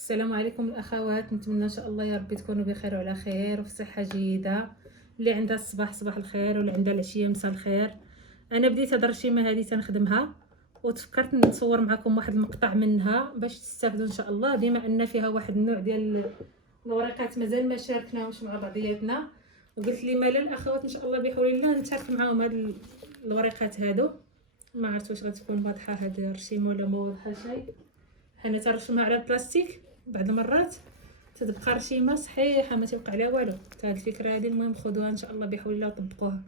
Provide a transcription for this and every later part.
السلام عليكم الاخوات، نتمنى ان شاء الله يا ربي تكونوا بخير وعلى خير وفي صحه جيده. اللي عندها الصباح صباح الخير واللي عندها العشيه مساء الخير. انا بديت هاد الرشيمه هذه تنخدمها وتفكرت نصور معكم واحد المقطع منها باش تستافدوا ان شاء الله، بما ان فيها واحد النوع ديال الورقات مازال ما شاركناهمش مع بعضياتنا، وقلت لي مالا الاخوات ان شاء الله بحول الله نشارك معاهم هاد الورقات هادو. ما عرفت واش غتكون واضحه هاد الرشيمه ولا ما واضحه شيء. حنا تنرشمها على البلاستيك بعض المرات تتبقى رشيمه صحيحه ما تيوقع عليها والو. هاد الفكره هذه المهم خذوها ان شاء الله بحول الله وطبقوها.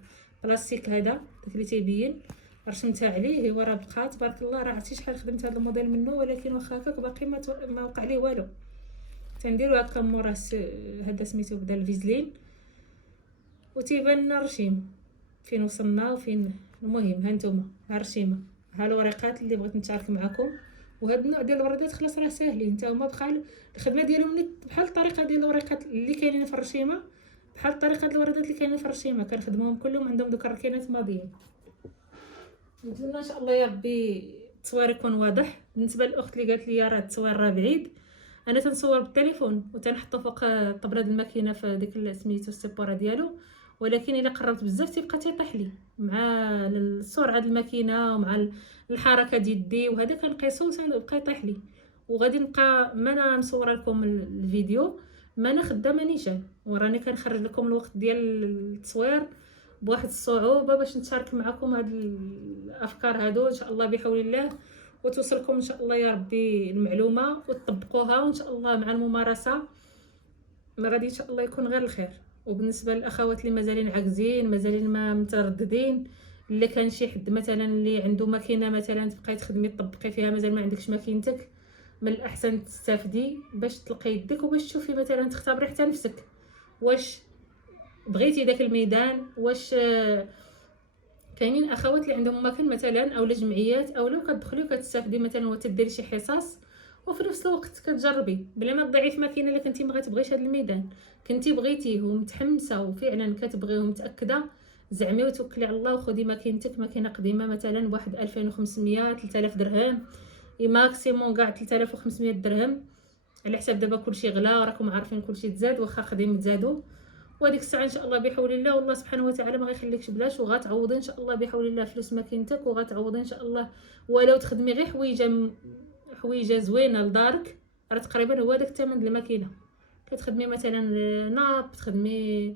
بلاستيك هذا داك اللي تيبين رشمتها عليه، هو راه بقى تبارك الله. راه عرفتي شحال خدمت هذا الموديل منه، ولكن واخا هكاك باقي ما وقع ليه والو. تنديرو هكا مورا هذا سميتو بدا الفيزلين وتيبان لنا الرشيم فين وصلنا وفين. المهم ها نتوما ها الرشيمه، ها الورقات اللي بغيت نشارك معكم. وهذا النوع ديال الوردات خلاص راه ساهلين حتى هما، بحال الخدمه ديالهم بحال الطريقه ديال الورقات اللي كاينين في الرشيمه، بحال طريقه الوردات اللي كاينين في الرشيمه كنخدموهم كلهم عندهم دوك الركينات ماضيين. نتمنى ان شاء الله يا ربي التصوير يكون واضح. بالنسبه للاخت اللي قالت لي راه التصوير راه بعيد، انا تنصور بالتليفون وتنحطو فوق طبله الماكينه في ديك سميتو السيبوره ديالو، ولكن الا قربت بزاف تيبقى تيطيح لي مع السرعه ديال الماكينه ومع الحركه ديال يدي، وهذا كنقيسو وتيبقى يطيح لي. وغادي نبقى ما انا مصوره لكم الفيديو ما انا خدامه نيشان، وراني كنخرج لكم الوقت ديال التصوير بواحد الصعوبه باش نتشارك معكم هاد الافكار هادو ان شاء الله بحول الله، وتوصلكم ان شاء الله يا ربي المعلومه وتطبقوها، وان شاء الله مع الممارسه ما غادي ان شاء الله يكون غير الخير. وبالنسبه للاخوات اللي مازالين عاجزين مازالين ما مترددين، اللي كان شي حد مثلا اللي عنده ماكينه مثلا تبقاي تخدمي تطبقي فيها مازال ما عندكش ماكينتك، من الاحسن تستافدي باش تلقي يدك وباش تشوفي مثلا تختبري حتى نفسك واش بغيتي داك الميدان. واش كاينين اخوات اللي عندهم مكان مثلا او جمعيات او لو كتدخلي وكتستافدي مثلا وتديري شي حصص وفي نفس الوقت كتجربي بلا ما تضيعي في ماكينه. الا كنتي ما غتبغيش هذا الميدان، كنتي بغيتيه ومتحمسه وفعلا كتبغيه ومتاكده، زعمي وتوكلي على الله وخدي ماكينتك. ماكينه قديمه مثلا بواحد 2500 3000 درهم ماكسيموم كاع 3500 درهم، على حساب دابا كلشي غلا وراكم عارفين كلشي تزاد، واخا قديم تزادوا. وهذيك الساعه ان شاء الله بحول الله والله سبحانه وتعالى ما غيخليكش بلاش، وغتعوضي ان شاء الله بحول الله فلوس ماكينتك، وغتعوضي ان شاء الله ولو تخدمي غير حويجه زوينه لدارك، راه تقريبا هو داك الثمن ديال الماكينه. كتخدمي مثلا ناب، تخدمي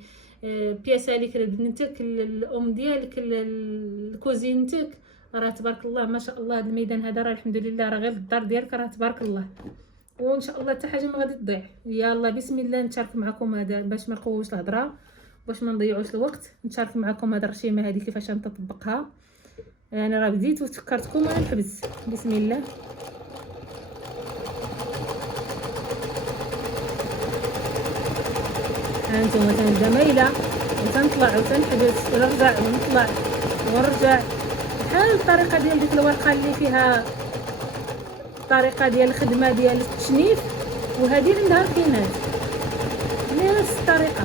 بياسه ليك لبنتك الام ديالك لكوزينتك، راه تبارك الله ما شاء الله. هذا الميدان هذا راه الحمد لله راه غير الدار ديالك راه تبارك الله، وان شاء الله حتى حاجه ما غادي تضيع. يلا بسم الله نتشارك معكم هذا باش ما نقووش الهضره باش ما نضيعوش الوقت. نتشارك معكم هذا الرشيمه هذه كيفاش نطبقها. انا راه بديت وتفكرتكم وانا نحبس. بسم الله. ها انتم تنبدا مايله وتنطلع وتنحبس ونرجع ونطلع ونرجع، بحال الطريقه ديال ديك الورقه اللي فيها الطريقه ديال الخدمه ديال التشنيف، وهذه عندها ركينات نفس الطريقه.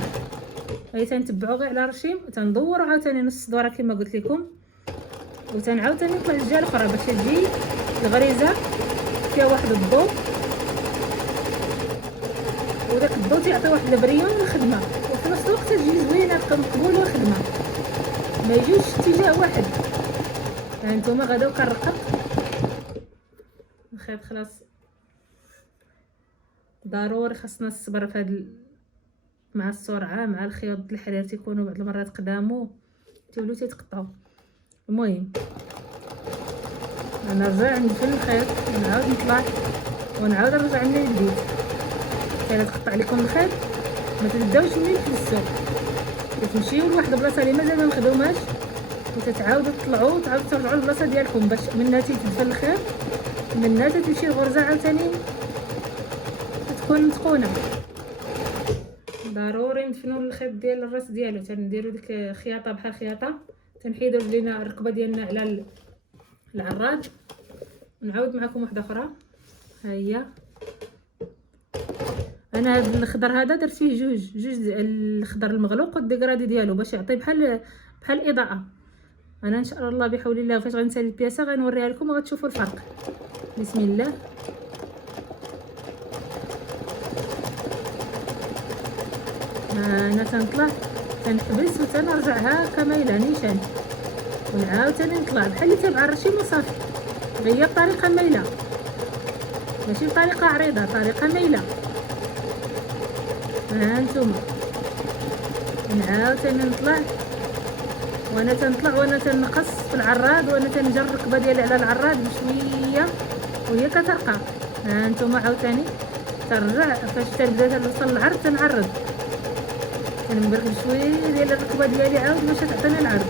هاي تنتبعوا غير على الرشيم وتندوروا عاوتاني نص دوره كما قلت لكم، وتنعاود ثاني نطلع الجهه الاخرى باش تجي الغريزه فيها واحد الضوء، وداك الضوء تيعطي واحد البريون للخدمه، وفي نفس الوقت تجي زوينه مقبوله الخدمه ما يجوش في اتجاه واحد. ها نتوما غدا وكنرقق الخيط خلاص. ضروري خاصنا الصبر في هذا مع السرعه مع الخيوط الحرير تيكونوا بعض المرات قدامو تيوليو تيتقطعوا. المهم انا نرجع ندفن الخيط ونعاود نطلع ونعاود نرجع من جديد. كاين تقطع لكم الخيط ما تبداوش منين في السوق، كتمشيو لواحد البلاصه اللي مازال ما مخدوماش وتتعاودوا تطلعوا وتعاودوا ترجعوا للبلاصه ديالكم باش منها تيتدفن الخيط، منها تمشي الغرزه عاوتاني تكون متقونه. ضروري ندفنوا الخيط ديال الراس ديالو. تنديروا ديك خياطه بحال خياطه، تنحيدوا لينا الركبه ديالنا على العراض. نعاود معكم واحده اخرى. ها هي انا هذا الخضر هذا درت فيه جوج الخضر المغلوق والديكرادي ديالو باش يعطي بحال الاضاءه. انا ان شاء الله بحول الله فاش غنسالي البياسه غنوريها لكم وغتشوفوا الفرق. بسم الله. انا تنطلع تنحبس وتنرجع هكا مايله نيشان، ونعاود تاني نطلع بحال اللي تابعه الرشيم وصافي. غير طريقه مايله ماشي بطريقه عريضه، طريقه مايله. ها انتم نعاود تاني نطلع، وانا تنطلع وانا تنقص في العراد، وانا تنجر الركبه ديالي على العراد بشويه وهي كترقى. ها انتم عاوتاني ترجع فاش تبدا توصل للعرض تنعرض، تنبرك بشويه ديال الركبه ديالي عاود باش تعطيني العرض،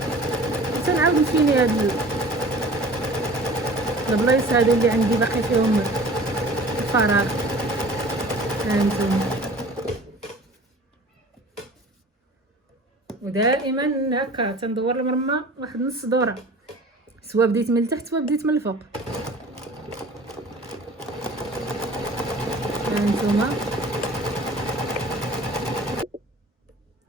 تنعاود نفيني هاد البلايص هادو اللي عندي باقي فيهم الفراغ. ها انتم ودائما هكا تندور المرمى واحد نص دوره، سواء بديت من التحت سواء بديت من الفوق. هانتوما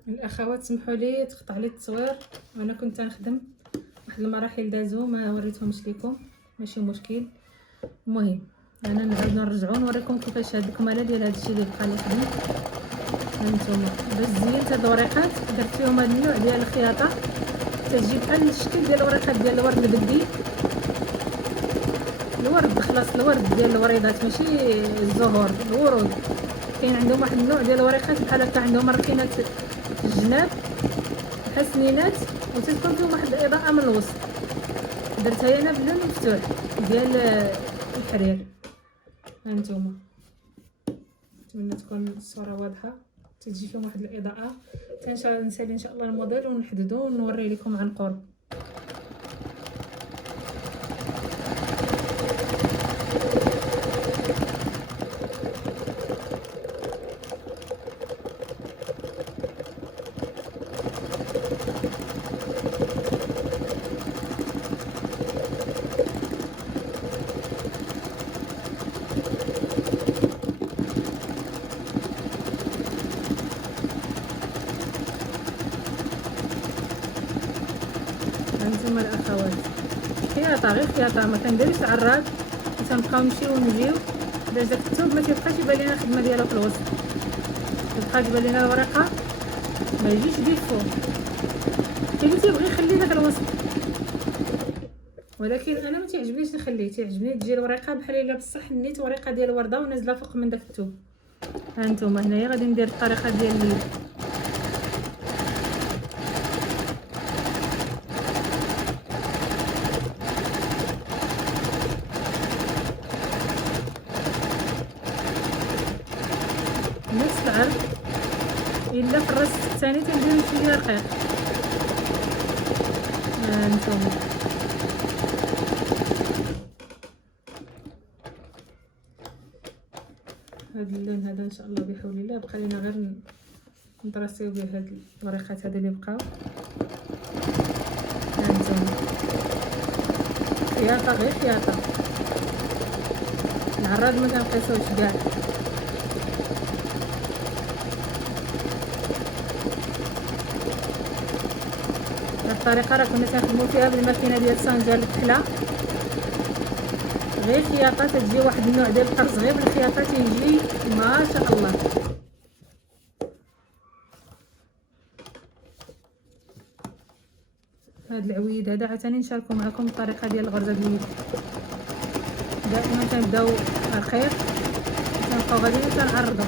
الاخوات سمحوا لي تقطع لي التصوير، وانا كنت نخدم واحد المراحل دازو ما وريتهمش لكم، ماشي مشكل. المهم انا نعاود نرجعو نوريكم كيفاش هاد الكماله ديال هاد الشيء اللي بقى لي خدمت. هانتوما باش زينت هاد الوريقات درت فيهم هاد النوع ديال الخياطه، تجي بحال الشكل ديال الوريقات ديال الورد البدي، الورد خلاص الورد ديال الوريضات ماشي الزهور، الورود. كاين عندهم واحد النوع ديال الوريقات بحال هكا، عندهم ركينات في الجناب بحال سنينات وتتكون فيهم واحد الاضاءه من الوسط. درتها انا باللون مفتوح ديال الحرير. هانتوما نتمنى تكون الصوره واضحه، تجي فيهم واحد الاضاءه. نسالي ان شاء الله الموديل ونحددو ونوري لكم عن قرب. هانتوما الاخوات خياطه غير خياطه، ما كنديرش عراد، تنبقاو نمشيو ونجيو باش داك الثوب ما تيبقاش يبان لينا الخدمه ديالو في الوسط، تبقى تبان لينا الورقه ما يجيش ديفو. كاين اللي تيبغي يخلي داك الوسط، ولكن انا ما تيعجبنيش نخليه، تيعجبني تجي الورقه بحال الا بصح نيت ورقه ديال الورده ونازله فوق من داك الثوب. هانتوما هنايا غادي ندير الطريقه ديال اليد. نفس العرض الا في الراس الثاني تندير شويه رقيق. هانتوما هاد اللون هذا ان شاء الله بحول الله بقى لينا غير نطراسيو به هاد الورقات هادو اللي بقاو. هانتوما خياطه غير خياطه، العراض ما كنقيسوش كاع. الطريقه راه كنا كنخدموا فيها بالماكينه ديال سانجا الكحله، غير خياطه تجي واحد النوع ديال القرص غير بالخياطه تيجي ما شاء الله. هاد العويد هذا عاوتاني نشاركو معكم الطريقه ديال الغرزه ديال اليد. دائما كنبداو رقيق كنبقاو غاديين تنعرضو.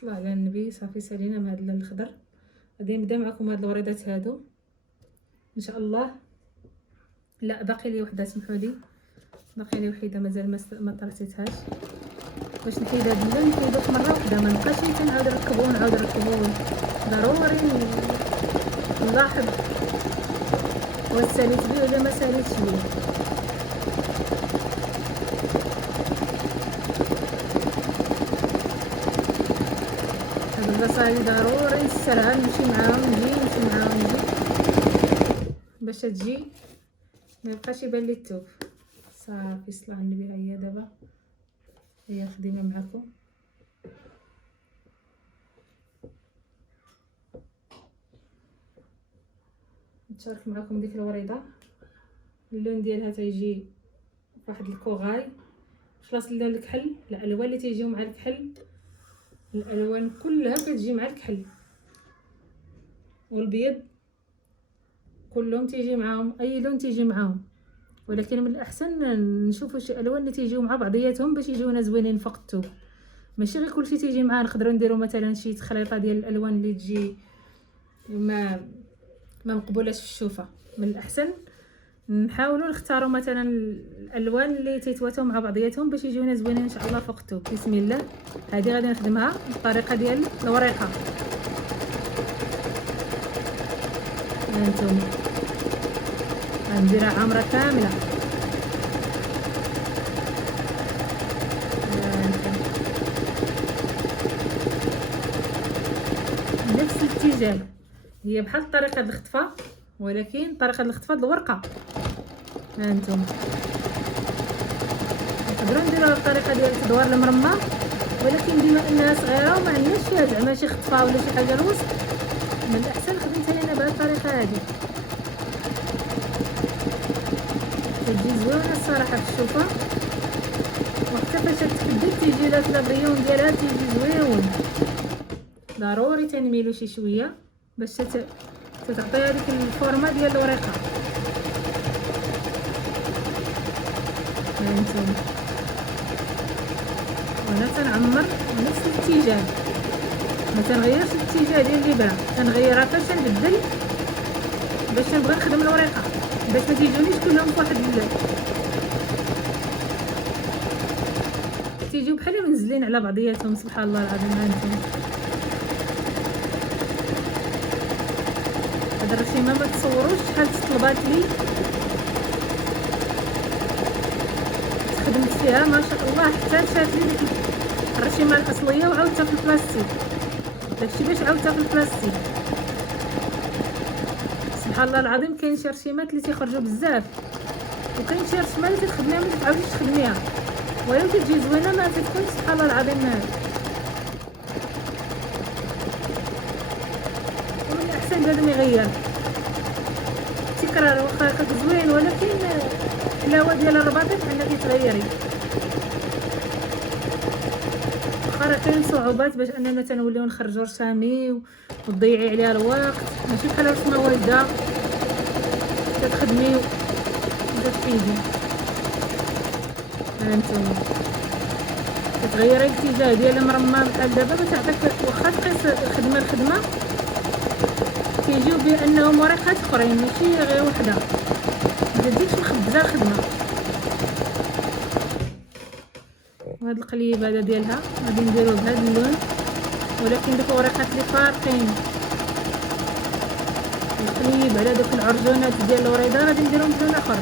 صلى على النبي. صافي سالينا من هذا اللون الخضر، غادي نبدا معكم هاد الوريضات هادو ان شاء الله. لا باقي لي وحده، سمحوا لي باقي لي وحده مازال ما طريتهاش. باش نحيد هاد اللون نحيدو في مره واحده، ما نبقاش نعاود نركبو ضروري نلاحظ واش ساليت بيه ولا ما ساليتش بيه. هاد البصايل ضروري نسترها، نمشي معاهم نجي باش تجي ما يبقاش يبان لي الثوب. صافي صلاه النبي. ها هي دابا هي خديمه معكم. نشارك معكم ديك الوريضه. اللون ديالها تيجي واحد الكوغاي. خلاص اللون الكحل، الالوان اللي تيجيو مع الكحل، الالوان كلها كتجي مع الكحل والبيض، كلهم تيجي معاهم، اي لون تيجي معاهم. ولكن من الاحسن نشوفوا شي الوان اللي تيجيو مع بعضياتهم باش يجيونا زوينين فوق الثوب. ماشي غير كلشي تيجي معاه. نقدروا نديروا مثلا شي تخليطه ديال الالوان اللي تجي ما مقبولاش في الشوفه. من الاحسن نحاولوا نختاروا مثلا الالوان اللي تيتواتوا مع بعضياتهم باش يجيونا زوينين ان شاء الله فوق الثوب. بسم الله. هذه غادي نخدمها بالطريقه ديال الوريقه. هانتوما غنديرها عامره كامله. نفس الاتجاه، هي بحال طريقه الخطفه ولكن طريقه الخطفه د الورقه. هانتوما نقدروا نديروها بالطريقه ديال الادوار المرمى، ولكن بما انها صغيره وما عندناش فيها زعما شي خطفه ولا شي حاجه الوسط، من الاحسن خدمتها انا بهذه الطريقه هذه. تجي زوينه الصراحه في الشوفه، وحتى فاش تكدب تيجي لها البريون ديالها تيجي زويون. ضروري تنميلو شي شويه باش تعطيها ديك الفورمه ديال الورقه. هانتوما وانا تنعمر نفس الاتجاه، ما تنغيرش الاتجاه ديال الابره، تنغيرها فاش نبدل باش نبغي نخدم الورقه، باش ما تيجونيش كلهم فواحد تيجيو بحال منزلين على بعضياتهم. سبحان الله العظيم. هانتوما هاد الرشيمه ما تصوروش شحال طلبات لي، خدمت فيها ما شاء الله حتى شات لي ديك الرشيمه الاصليه وعاودتها في البلاستيك. داكشي باش عاودتها في البلاستيك. سبحان الله العظيم. كاين شي رشيمات اللي تيخرجوا بزاف، وكاين شي رشيمه اللي تخدميها ما تعاوديش تخدميها ولو تجي زوينه ما تكونش. سبحان الله العظيم. ومن الاحسن بنادم يغير تكرار، واخا هكاك زوين ولكن الحلاوه ديال الرباطات انك تغيري. واخا كاين صعوبات باش اننا تنوليو نخرجوا رسامي وتضيعي عليها الوقت، ماشي بحال رسمه واحده كتخدمي وتحيدي. هانتوما كتغيري الاتجاه ديال المرمى بحال دابا باش تعطيك، واخا تقيس الخدمه كيجيو بانهم ورقات اخرين ماشي غير وحده، ما تجيكش مخبزه الخدمه. وهاد القليب هذا ديالها غادي نديروه بهذا اللون، ولكن دوك الورقات اللي فارقين القليب على دوك العرجونات ديال الوريضه غادي نديرهم بلون اخر.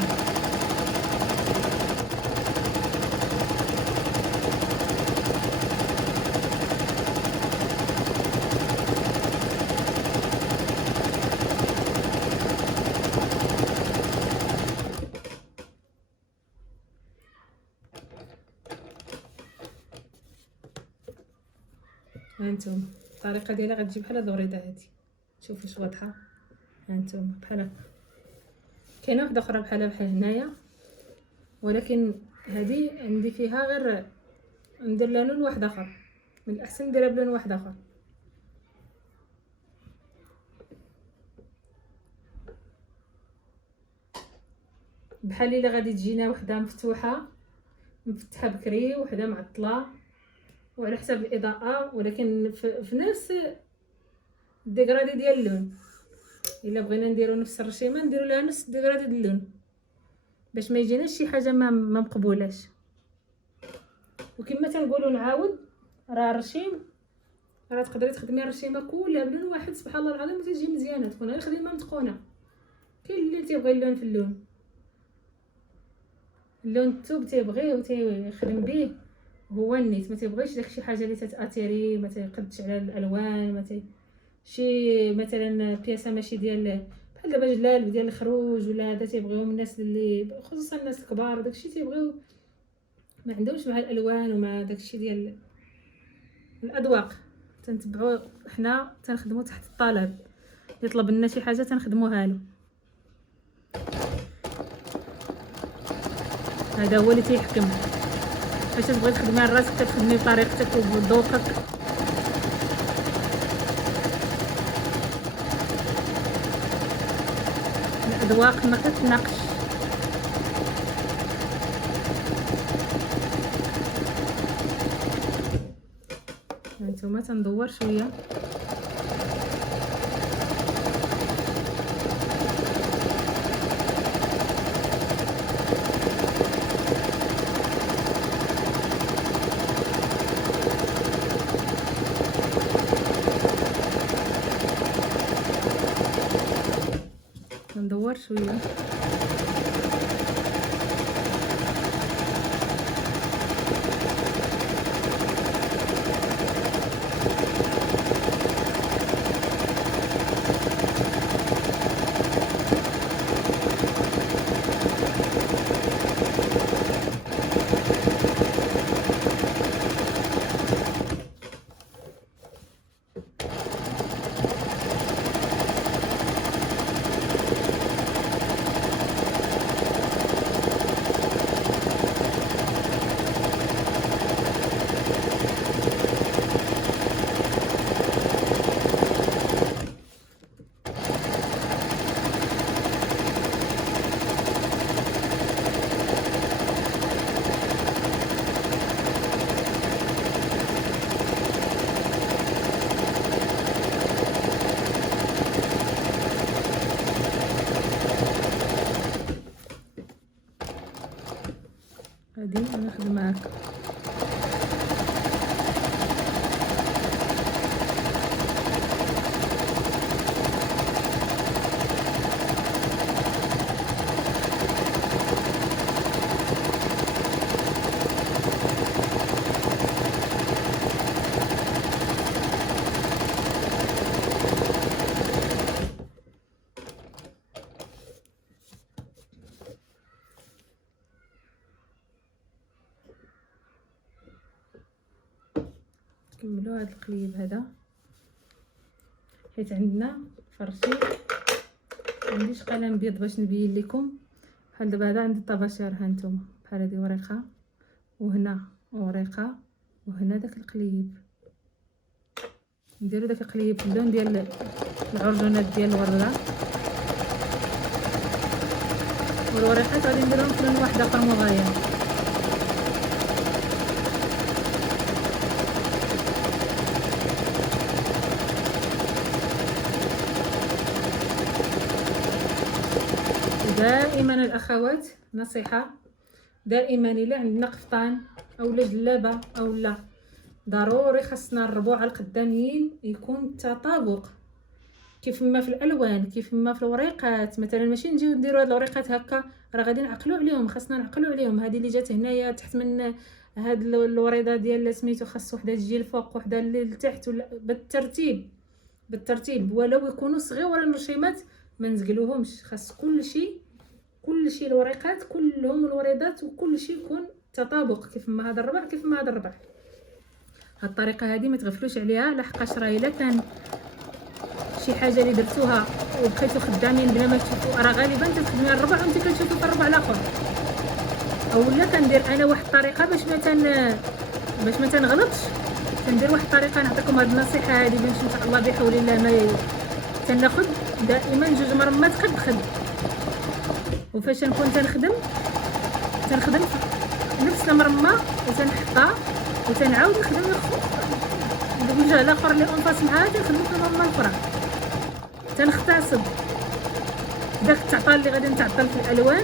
هانتوما الطريقه ديالها غتجي بحال هاد الوريضه هادي. شوفوا واش واضحه. هانتوما بحال هكا. كاينه وحده اخرى بحال هنايا، ولكن هذه عندي فيها غير ندير لها لون واحد اخر. من الاحسن نديرها بلون واحد اخر. بحال الا غادي تجينا وحده مفتوحه مفتحه بكري وحده معطله، وعلى حسب الاضاءه، ولكن في نفس الديغرادي ديال اللون. الا بغينا نديرو نفس الرشيمه نديرو لها نفس الديغرادي ديال اللون باش ما يجيناش شي حاجه ما مقبولاش. وكما تنقولوا نعاود، راه الرشيم راه تقدري تخدمي الرشيمه كلها بلون واحد سبحان الله العظيم وتجي مزيانه، تكون غير خديمه متقونه. كاين اللي تيبغي اللون في اللون، اللون الثوب تيبغيه وتيخدم به هو النيت، ما تيبغيش داك شي حاجه اللي تاتيري، ما تيقدش على الالوان، ما تي شي مثلا بياسه ماشي ديال بحال دابا جلال ديال الخروج ولا هذا تيبغيهم الناس اللي خصوصا الناس الكبار داكشي تيبغيو، ما عندهمش مع الالوان ومع داكشي ديال الاذواق. تنتبعوا حنا تنخدموا تحت الطلب، يطلب لنا شي حاجه تنخدموها له، هذا هو اللي تيحكم. فاش تبغي تخدمي على راسك كتخدمي بطريقتك وبذوقك. الاذواق ما كتناقش. هانتوما تندور شويه ندور شويه. غادي نخدم معاك. نكملوا هذا القليب هذا، حيت عندنا فرشي عنديش قلم بيض باش نبين لكم. بحال دابا هذا عندي الطباشير، ها نتوما بحال هذه ورقه وهنا ورقه وهنا داك القليب. نديرو داك القليب في اللون ديال العرجونات ديال الورده، والورقات غادي نديرهم في لون واحد اخر مغاير. دائما الاخوات نصيحه، دائما الا عندنا قفطان او جلابه او لا، ضروري خاصنا الربوع القداميين يكون تطابق كيف ما في الالوان كيف ما في الوريقات. مثلا ماشي نجيو نديروا هاد الوريقات هكا، راه غادي نعقلوا عليهم، خاصنا نعقلوا عليهم. هذه اللي جات هنايا تحت من هاد الوريضه ديال سميتو، خاص وحده تجي الفوق وحده اللي لتحت، ولا بالترتيب ولو يكونوا صغيور الرشيمات ما نزقلوهمش. خاص كل شيء الوريقات كلهم الوريضات وكل شيء يكون تطابق، كيف ما هذا الربع كيف ما هذا الربع. هاد الطريقه هذه ما تغفلوش عليها، لحقاش راه الا كان شي حاجه اللي درتوها وبقيتو خدامين بلا ما تشوفوا، راه غالبا تخدمي الربع وانت كتشوفي في الربع الاخر. اولا كندير انا واحد الطريقه باش ما تنغلطش، كندير واحد الطريقه. نعطيكم هاد النصيحه هذه باش ان شاء الله بحول الله ما تناخذ دائما 2 مرمات قد خد. وفاش نكون تنخدم نفس المرمى وتنحطها وتنعاود نخدم الوجه الاخر اللي انفاس معاها، تنخدم في المرمى الاخرى. تنختصد داك التعطال اللي غادي نتعطل في الالوان،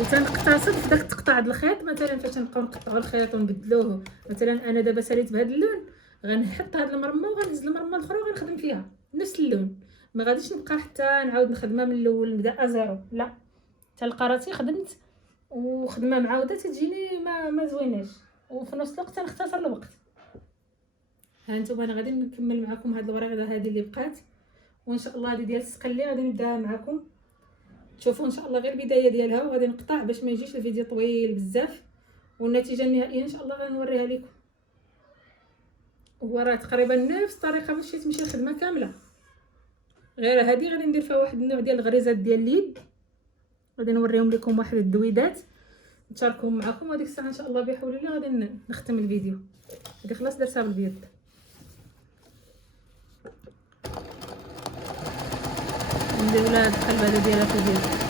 وتنقتصد في داك تقطع الخيط. مثلا فاش نبقاو نقطعوا الخيط ونبدلوه، مثلا انا دابا ساليت بهذا اللون، غنحط هاد المرمى وغنهز المرمى الاخرى وغنخدم فيها نفس اللون. ما غاديش نبقى حتى نعاود نخدمها من الاول نبدا ازيرو، لا. تلقى راسي خدمت وخدمه معاوده تجيني ما زويناش، وفي نفس الوقت تنختصر الوقت. ها انتم انا غادي نكمل معكم هاد الورقه هذه اللي بقات، وان شاء الله هذه ديال السقلي غادي نبداها معكم. تشوفوا ان شاء الله غير البدايه ديالها، وغادي نقطع باش ما يجيش الفيديو طويل بزاف، والنتيجه النهائيه ان شاء الله غنوريها لكم. هو راه تقريبا نفس الطريقه باش تمشي الخدمه كامله، غير هذه غادي ندير فيها واحد النوع ديال الغريزات ديال اليد، غادي نوريهم لكم واحد الدويدات نشاركهم معكم، وديك الساعه ان شاء الله بحول الله غادي نختم الفيديو. هذه خلاص درتها بالبيض. ندير لها القلب هذا ديالها في البيض.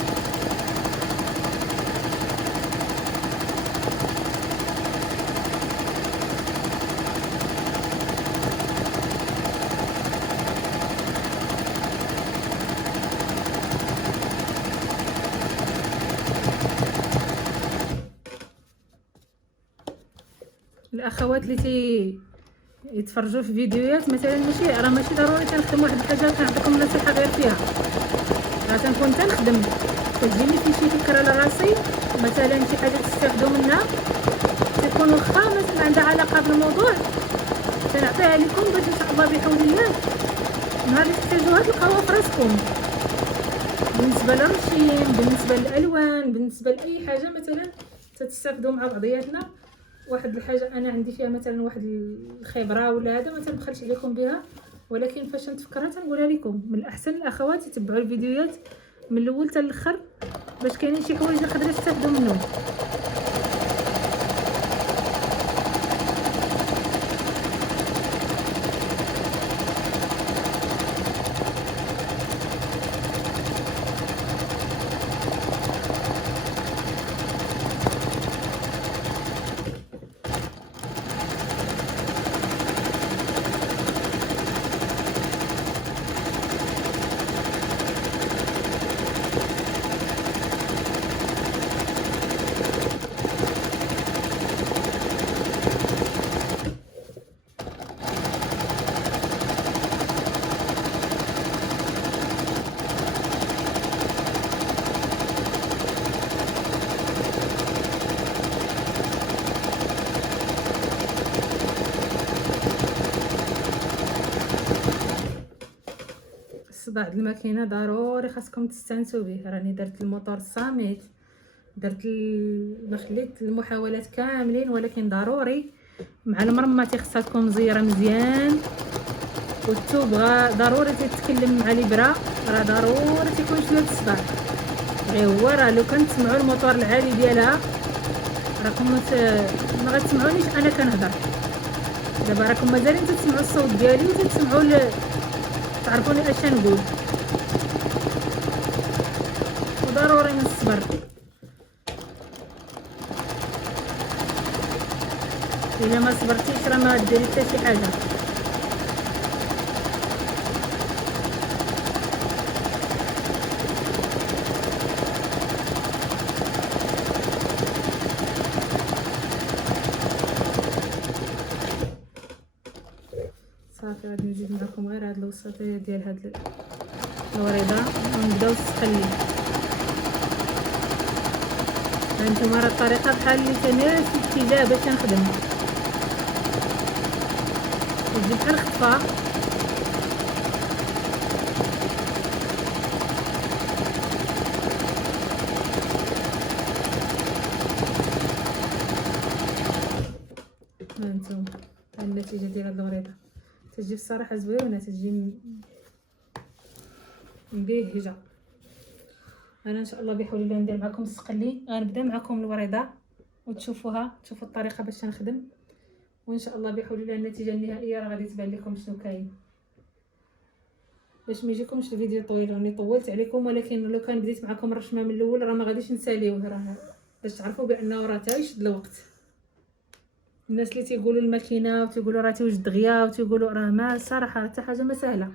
الاخوات اللي يتفرجوا في فيديوهات مثلا ماشي ضروري تنخدم واحد الحاجه كنعطيكم نصيحه غير فيها، راه تنكون تنخدم كتجيني في شي فكره لراسي مثلا شي حاجه تستافدوا منها تكون واخا مثلا عندها علاقه بالموضوع، تنعطيها لكم باش ان شاء الله بحول الله نهار اللي تحتاجوها تلقاوها في راسكم. بالنسبه للرشيم، بالنسبه للالوان، بالنسبه لاي حاجه مثلا تتستافدوا مع بعضياتنا. واحد الحاجه انا عندي فيها مثلا واحد الخبره ولا هذا ما تنبخلش عليكم بها، ولكن فاش نتفكرها تنقولها لكم. من الاحسن الاخوات يتبعوا الفيديوهات من الاول حتى الاخر باش كاينين شي حوايج نقدروا تستافدوا منهم. الصداع د الماكينه ضروري خاصكم تستانسوا به. راني درت الموتور صامت، درت ما خليت المحاولات كاملين، ولكن ضروري مع المرمى خصها تكون مزيره مزيان، والتوبغه ضروري تتكلم مع الابره، راه ضروري تكون شويه الصداع. غير هو راه لو كان تسمعوا الموتور العالي ديالها راكم ما غتسمعونيش انا كنهضر دابا، راكم مازالين تسمعوا الصوت ديالي وتسمعوا تعرفوني اش نقول، وضروري نصبر. الا ما صبرتيش راه ما ديري حتى شي حاجه. صافي غادي نزيد معكم غير هاد الوسطيه ديال هاد الوريضه ونبداو السقلي. هانتوما راه الطريقه بحال اللي تنفس الاتجاه باش نخدم، تجي بحال خطفه هانتوما. النتيجه ديال هاد الوريضه تجي بصراحه زوينه، تجي مبهجه. انا ان شاء الله بحول الله ندير معكم السقلي، غنبدا معكم الوريضه وتشوفوها، تشوفوا الطريقه باش نخدم، وان شاء الله بحول الله النتيجه النهائيه راه غادي تبان لكم شنو كاين، باش ما يجيكمش الفيديو طويل. راني طولت عليكم، ولكن لو كان بديت معكم الرشمه من الاول راه ما غاديش نساليوه، راه باش تعرفوا بانه راه تايشد الوقت. الناس اللي تيقولوا الماكينه وتيقولوا راه توجد دغيا وتيقولوا راه ما صراحه حتى حاجه ما سهله،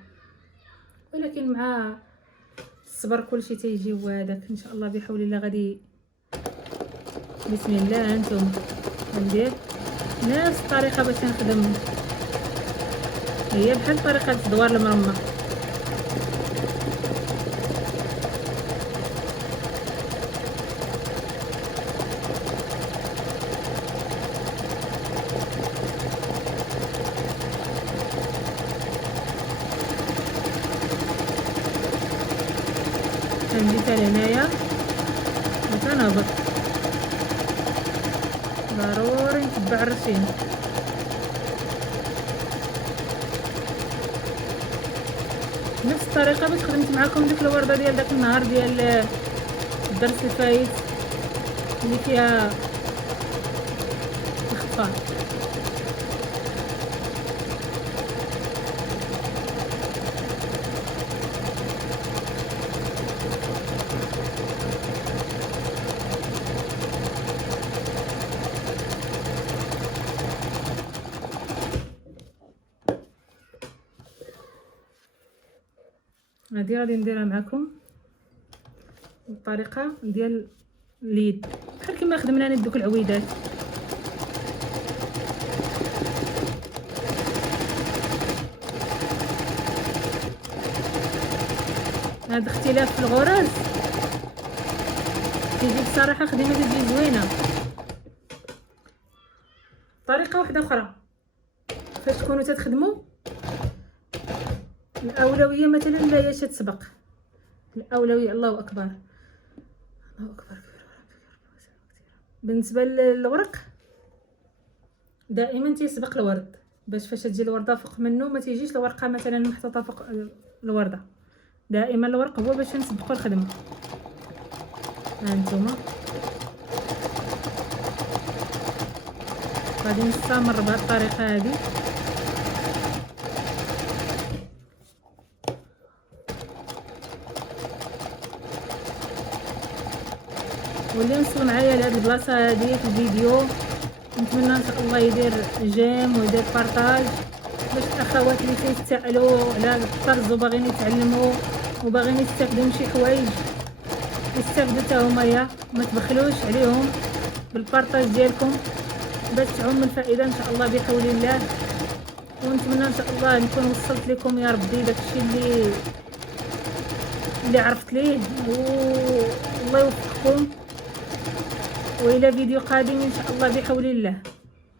ولكن مع الصبر كلشي تيجي. وهذاك ان شاء الله بحول الله غادي بسم الله. انتم غندير نفس الطريقه باش نخدم هي بحال طريقه الدوار المرمى. كنجي حتى لهنايا وتنهبط، ضروري نتبع الرشيم. نفس الطريقه باش خدمت معكم ديك الورده ديال داك النهار ديال الدرس الفايت اللي فيها اخفاء. هادي غادي نديرها معكم بالطريقه ديال اليد بحال كما خدمنا انا بدوك العويدات. هذا اختلاف في الغرز كيجي بصراحه خدمه تجي زوينه. طريقه واحده اخرى فاش تكونوا تخدموا، الاولويه مثلا لا تسبق، الاولويه الله اكبر الله اكبر. بالنسبه للورق دائما تيسبق الورد، باش فاش تجي الورده فوق منه ما تيجيش الورقه مثلا محطوطه فوق الورده. دائما الورق هو باش نسبقوا الخدمه. ها انتم غادي نستمر بهذه الطريقه هذه. واللي وصل معايا لهاد البلاصه هذه في الفيديو نتمنى ان شاء الله يدير جيم ويدير بارطاج باش الاخوات اللي تيستعلوا على الطرز وباغيين يتعلموا وباغيين يستافدوا من شي حوايج يستافدوا حتى هما. ما تبخلوش عليهم بالبارطاج ديالكم باش تعم الفائده ان شاء الله بحول الله. ونتمنى ان شاء الله نكون وصلت لكم يا ربي داكشي اللي عرفت ليه، والله يوفقكم. والى فيديو قادم ان شاء الله بحول الله.